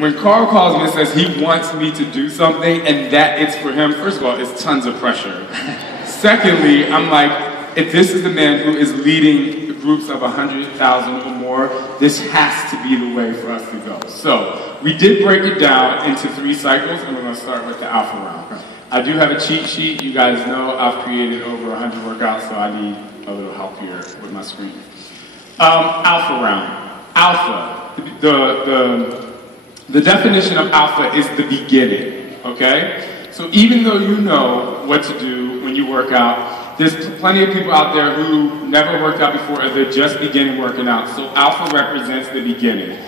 when Carl calls me and says he wants me to do something and that it's for him, first of all, it's tons of pressure. Secondly, I'm like, if this is the man who is leading groups of 100,000 or more, this has to be the way for us to go. So, we did break it down into 3 cycles, and we're going to start with the alpha round. I do have a cheat sheet. You guys know I've created over 100 workouts, so I need a little help here with my screen. Alpha round. Alpha. The definition of alpha is the beginning, okay? So even though you know what to do when you work out, there's plenty of people out there who never worked out before or they're just beginning working out. So alpha represents the beginning.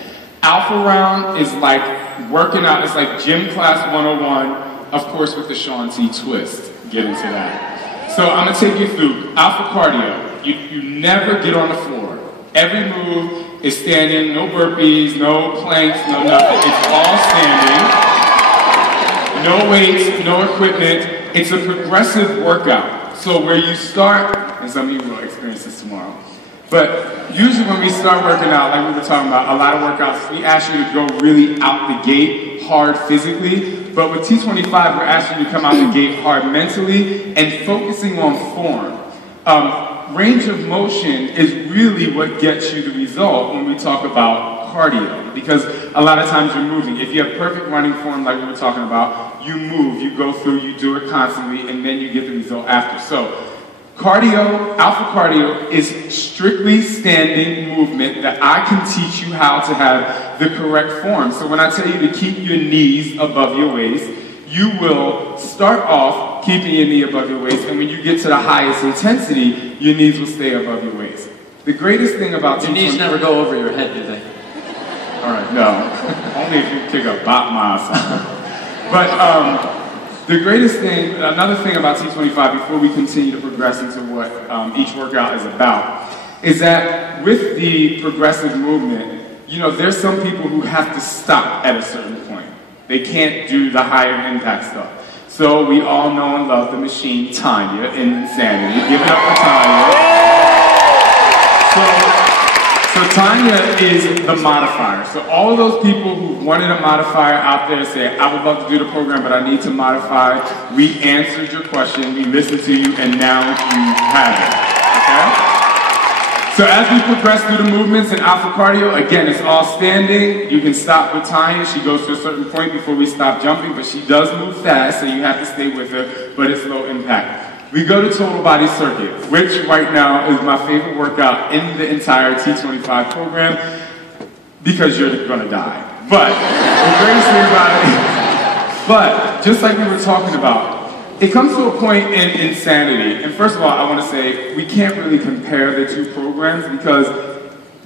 Alpha round is like working out, it's like gym class 101, of course with the Shaun T twist. Get into that. So I'm gonna take you through alpha cardio. You never get on the floor. Every move is standing, no burpees, no planks, no nothing. It's all standing. No weights, no equipment. It's a progressive workout. So where you start, and some of you will experience this tomorrow, but usually when we start working out, like we were talking about, a lot of workouts, we ask you to go really out the gate hard physically, but with T25, we're asking you to come out the gate hard mentally and focusing on form. Range of motion is really what gets you the result when we talk about cardio, because a lot of times you're moving. If you have perfect running form like we were talking about, you move, you go through, you do it constantly, and then you get the result after. So cardio, alpha cardio, is strictly standing movement that I can teach you how to have the correct form. So when I tell you to keep your knees above your waist, you will start off keeping your knee above your waist, and when you get to the highest intensity, your knees will stay above your waist. The greatest thing about your knees never go over your head, do they? Alright, no. Only if you kick a bop ma or something. But the greatest thing, another thing about T25 before we continue to progress into what each workout is about, is that with the progressive movement, you know, there's some people who have to stop at a certain point. They can't do the higher impact stuff. So we all know and love the machine, Tanya, in Insanity. Give it up for Tanya. So Tanya is the modifier. So all of those people who wanted a modifier out there say, I would love to do the program, but I need to modify. We answered your question, we listened to you, and now you have it, okay? So as we progress through the movements in alpha cardio, again, it's all standing. You can stop with Tanya. She goes to a certain point before we stop jumping, but she does move fast, so you have to stay with her, but it's low impact. We go to total body circuit, which right now is my favorite workout in the entire T25 program, because you're gonna die. But the greatest thing about it, but just like we were talking about, it comes to a point in Insanity, and first of all, I want to say we can't really compare the two programs because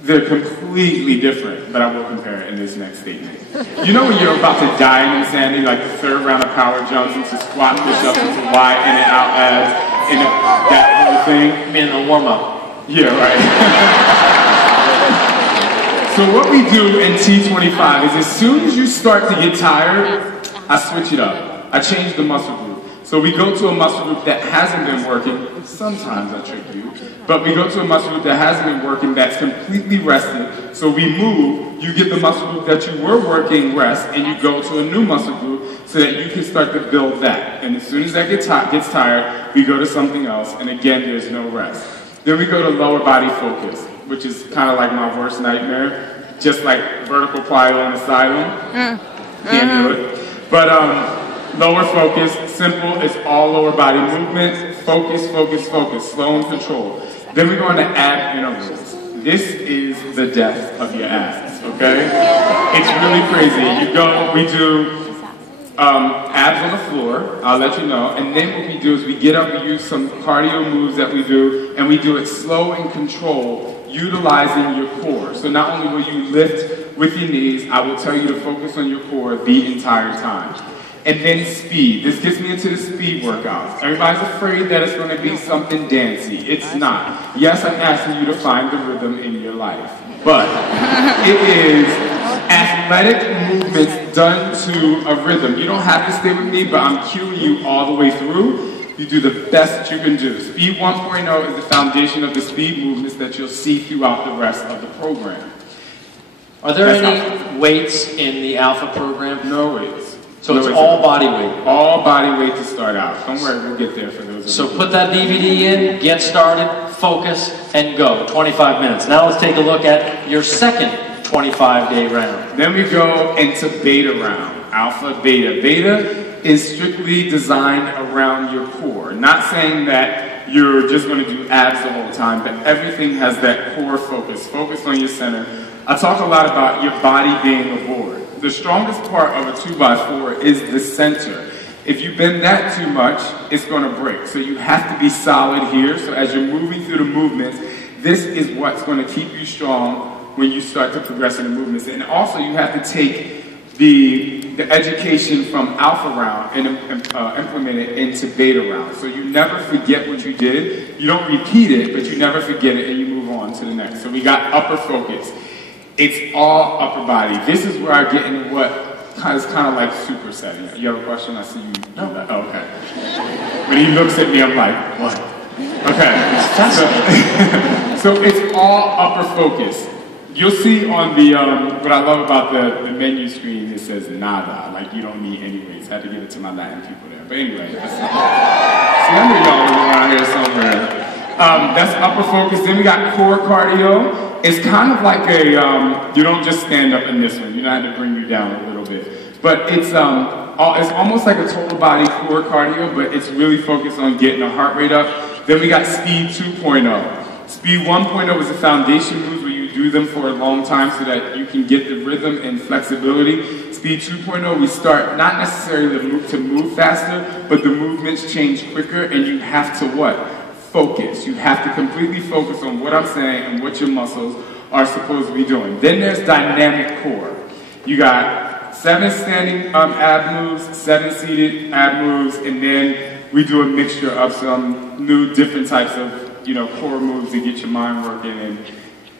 they're completely different, but I will compare it in this next statement. You know when you're about to die in Insanity, like the third round of power jumps into squat push-ups into Y in and out abs, and that whole thing? I mean, a warm-up. Yeah, right. So what we do in T25 is as soon as you start to get tired, I switch it up. I change the muscle group. So we go to a muscle group that hasn't been working. Sometimes I trick you. But we go to a muscle group that hasn't been working, that's completely rested. So we move, you get the muscle group that you were working rest, and you go to a new muscle group so that you can start to build that. And as soon as that gets tired, we go to something else, and again, there's no rest. Then we go to lower body focus, which is kind of like my worst nightmare. Just like vertical plyo on the side. Can't do it. But lower focus, simple, it's all lower body movement. Focus, focus, focus, slow and control. Then we go into ab intervals. This is the death of your abs, okay? It's really crazy. You go, we do abs on the floor, I'll let you know, and then what we do is we get up, we use some cardio moves that we do, and we do it slow and controlled, utilizing your core. So not only will you lift with your knees, I will tell you to focus on your core the entire time. And then speed. This gets me into the speed workouts. Everybody's afraid that it's going to be something dancey. It's not. Yes, I'm asking you to find the rhythm in your life. But it is athletic movements done to a rhythm. You don't have to stay with me, but I'm cueing you all the way through. You do the best that you can do. Speed 1.0 is the foundation of the speed movements that you'll see throughout the rest of the program. Are there any weights in the Alpha program? No weights. So it's all body weight? All body weight to start out. Don't worry, we'll get there for those of you. So put that DVD in, get started, focus, and go. 25 minutes. Now let's take a look at your second 25-day round. Then we go into beta round. Alpha, beta. Beta is strictly designed around your core. Not saying that you're just going to do abs the whole time, but everything has that core focus. Focus on your center. I talk a lot about your body being a board. The strongest part of a 2x4 is the center. If you bend that too much, it's going to break. So you have to be solid here. So as you're moving through the movements, this is what's going to keep you strong when you start to progress in the movements. And also you have to take the education from Alpha round and implement it into Beta round. So you never forget what you did. You don't repeat it, but you never forget it and you move on to the next. So we got upper focus. It's all upper body. This is where I get into what is kind of like supersetting. You have a question? I see you do that. Oh, okay. When he looks at me, I'm like, what? Okay. So it's all upper focus. You'll see on the, what I love about the menu screen, it says nada, like you don't need any weights. I had to give it to my Latin people there. But anyway, see, I knew y'all was around here somewhere. That's upper focus. Then we got core cardio. It's kind of like a, you don't just stand up in this one. You know, I had to bring you down a little bit. But it's almost like a total body core cardio, but it's really focused on getting the heart rate up. Then we got speed 2.0. Speed 1.0 is the foundation moves where you do them for a long time so that you can get the rhythm and flexibility. Speed 2.0, we start not necessarily to move faster, but the movements change quicker and you have to what? Focus. You have to completely focus on what I'm saying and what your muscles are supposed to be doing. Then there's dynamic core. You got 7 standing ab moves, 7 seated ab moves, and then we do a mixture of some new different types of, you know, core moves to get your mind working. And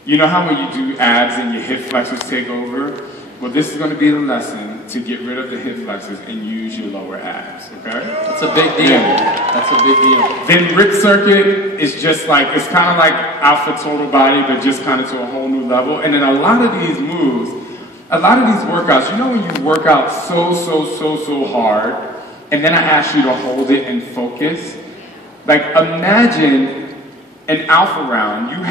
you know how when you do abs and your hip flexors take over? Well, this is going to be the lesson to get rid of the hip flexors and use your lower abs, okay? That's a big deal. Yeah. That's a big deal. Then rip circuit is just like, it's kind of like Alpha total body, but just kind of to a whole new level. And then a lot of these moves, a lot of these workouts, you know when you work out so hard, and then I ask you to hold it and focus? Like imagine an Alpha round, you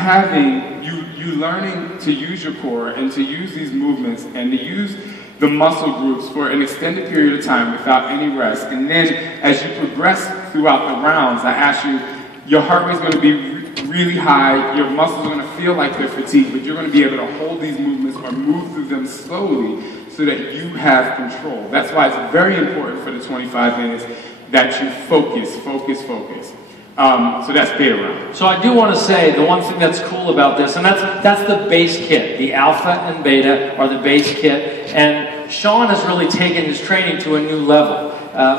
learning to use your core and to use these movements and to use the muscle groups for an extended period of time without any rest. And then as you progress throughout the rounds, I ask you, your heart rate is going to be really high, your muscles are going to feel like they're fatigued, but you're going to be able to hold these movements or move through them slowly so that you have control. That's why it's very important for the 25 minutes that you focus. So that's beta round. So I do want to say the one thing that's cool about this, and that's the base kit. The Alpha and Beta are the base kit, and Shaun has really taken his training to a new level,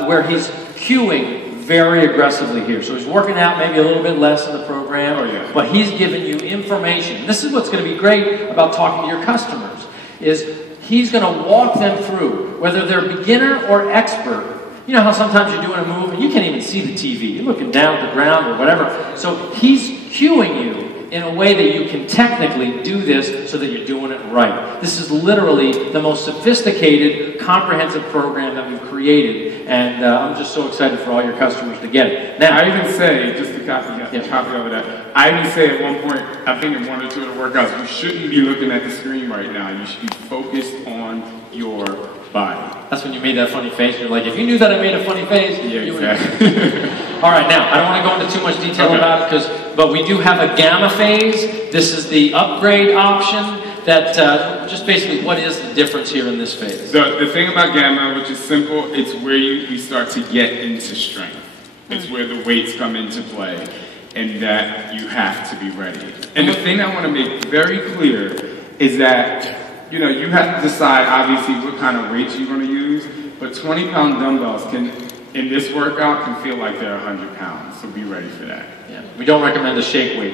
where he's cueing very aggressively here. So he's working out maybe a little bit less in the program, but he's giving you information. This is what's going to be great about talking to your customers, is he's going to walk them through, whether they're beginner or expert. You know how sometimes you're doing a move and you can't even see the TV. You're looking down at the ground or whatever. So he's cueing you in a way that you can technically do this so that you're doing it right. This is literally the most sophisticated, comprehensive program that we've created, and I'm just so excited for all your customers to get it. Now, I even say, just to copy over that, I even say at one point, I think in 1 or 2 of the workouts, you shouldn't be looking at the screen right now. You should be focused on your body. That's when you made that funny face. You're like, if you knew that I made a funny face, yeah, you exactly. would. All right, now, I don't want to go into too much detail about it, but we do have a gamma phase. This is the upgrade option that, just basically, what is the difference here in this phase? The thing about gamma, which is simple, it's where we start to get into strength. It's where the weights come into play, and that you have to be ready. And the thing I want to make very clear is that, you know, you have to decide, obviously, what kind of weights you're going to use, but 20-pound dumbbells in this workout can feel like they're 100 pounds, so be ready for that. Yeah. We don't recommend a shake weight.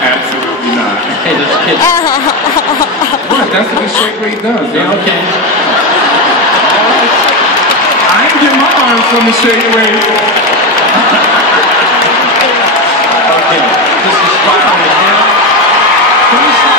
Absolutely not. Hey, there's kids. What? That's what a shake weight does. Yeah, okay. I ain't get my arms from the shake weight. Okay, this is 5 right now. Can we stop?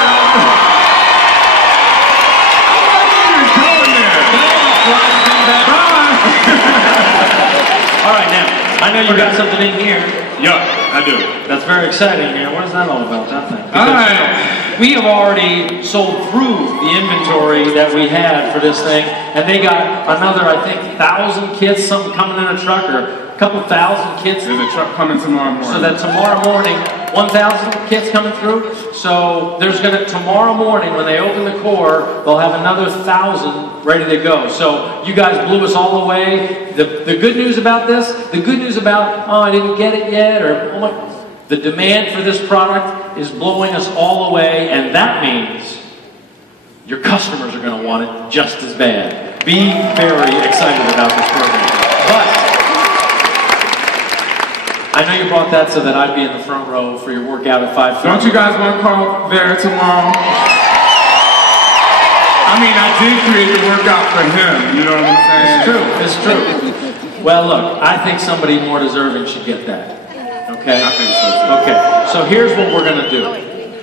I know you got something in here. Yeah, I do. That's very exciting, man. What is that all about, that thing? All right. We have already sold through the inventory that we had for this thing, and they got another, I think, 1,000 kits, something coming in a truck, or a couple thousand kits. There's a truck coming tomorrow morning. So that tomorrow morning, 1,000 kits coming through. So there's tomorrow morning when they open the core, they'll have another 1,000 ready to go. So you guys blew us all away. The good news about this, the good news about, oh, I didn't get it yet, or oh my, the demand for this product is blowing us all away, and that means your customers are going to want it just as bad. Be very excited about this program. But I know you brought that so that I'd be in the front row for your workout at 5:30. Don't you guys want to call there tomorrow? I mean, I did create the workout for him, you know what I'm saying? It's true, it's true. Well, look, I think somebody more deserving should get that. Okay? I think so too. Okay, so here's what we're going to do.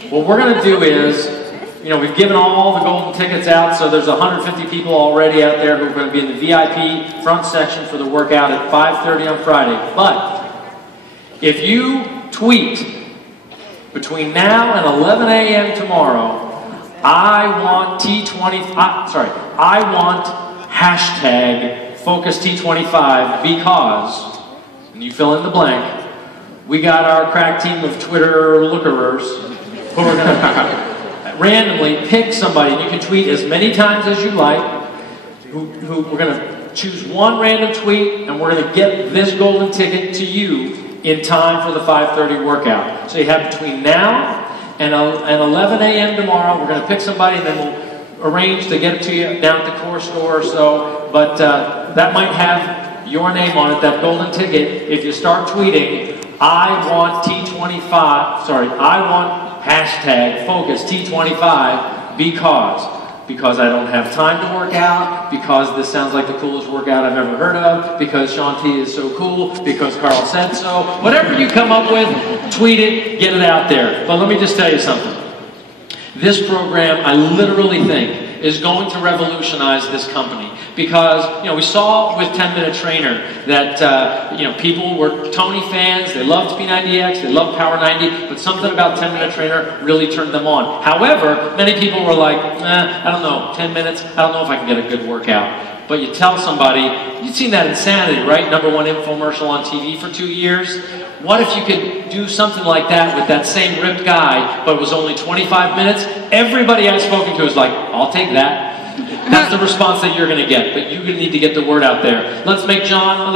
What we're going to do is, you know, we've given all the golden tickets out, so there's 150 people already out there who are going to be in the VIP front section for the workout at 5:30 on Friday. But if you tweet between now and 11 a.m. tomorrow, I want hashtag Focus T25 because, and you fill in the blank, we got our crack team of Twitter lookerers who are going to randomly pick somebody, and you can tweet as many times as you like, who we're going to choose one random tweet, and we're going to get this golden ticket to you in time for the 5:30 workout. So you have between now and 11 a.m. tomorrow. We're going to pick somebody, and then we'll arrange to get it to you down at the core store or so. But that might have your name on it, that golden ticket. If you start tweeting, I want hashtag Focus T25 because I don't have time to work out, because this sounds like the coolest workout I've ever heard of, because Shaun T is so cool, because Carl said so. Whatever you come up with, tweet it, get it out there. But let me just tell you something. This program, I literally think, is going to revolutionize this company. Because, you know, we saw with 10-Minute Trainer that, you know, people were Tony fans, they loved P90X, they loved Power 90, but something about 10-Minute Trainer really turned them on. However, many people were like, I don't know, 10 minutes, I don't know if I can get a good workout. But you tell somebody, you've seen that Insanity, right? #1 infomercial on TV for 2 years. What if you could do something like that with that same ripped guy, but it was only 25 minutes? Everybody I've spoken to is like, I'll take that. That's the response that you're going to get, but you need to get the word out there. Let's make Shaun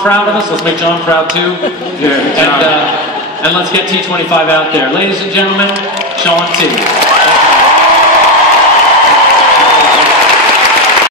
proud of us. Let's make John proud too. Yeah, and let's get T25 out there. Ladies and gentlemen, Shaun T.